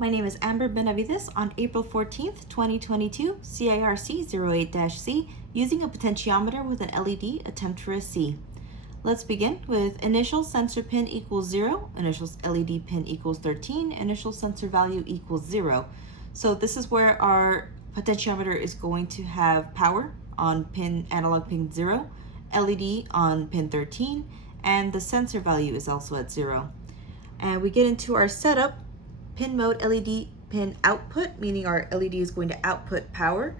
My name is Amber Benavides on April 14th, 2022, CIRC08-C, using a potentiometer with an LED, attempt for a C. Let's begin with initial sensor pin equals 0, initial LED pin equals 13, initial sensor value equals 0. So this is where our potentiometer is going to have power on analog pin 0, LED on pin 13, and the sensor value is also at 0. And we get into our setup. Pin mode LED pin output, meaning our LED is going to output power.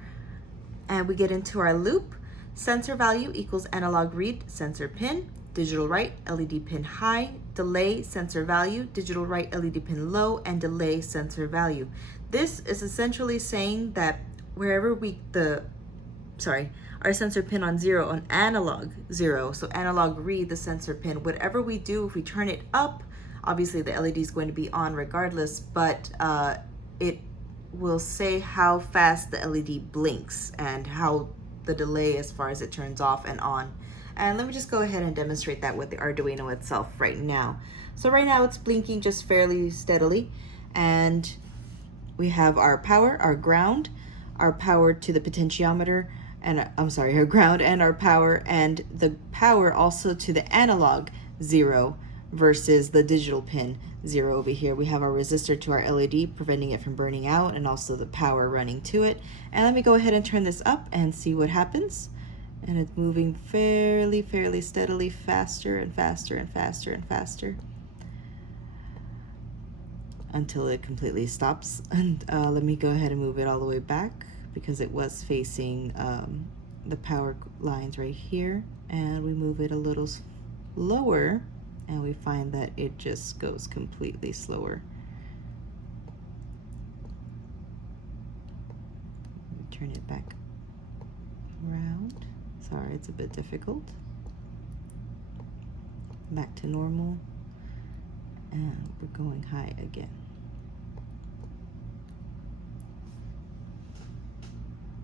And we get into our loop. Sensor value equals analog read sensor pin, digital write LED pin high, delay sensor value, digital write LED pin low, and delay sensor value. This is essentially saying that wherever our sensor pin on 0, on analog 0, so analog read the sensor pin, whatever we do, if we turn it up, obviously the LED is going to be on regardless, but it will say how fast the LED blinks and how the delay as far as it turns off and on. And let me just go ahead and demonstrate that with the Arduino itself right now. So right now it's blinking just fairly steadily, and we have our power, our ground, our power to the potentiometer, and our ground and our power, and the power also to the analog 0 versus the digital pin 0 over here. We have our resistor to our LED preventing it from burning out, and also the power running to it. And let me go ahead and turn this up and see what happens. And it's moving fairly steadily, faster and faster and faster and faster until it completely stops. And let me go ahead and move it all the way back because it was facing the power lines right here, and we move it a little lower and we find that it just goes completely slower. Turn it back around. Sorry, it's a bit difficult. Back to normal, and we're going high again.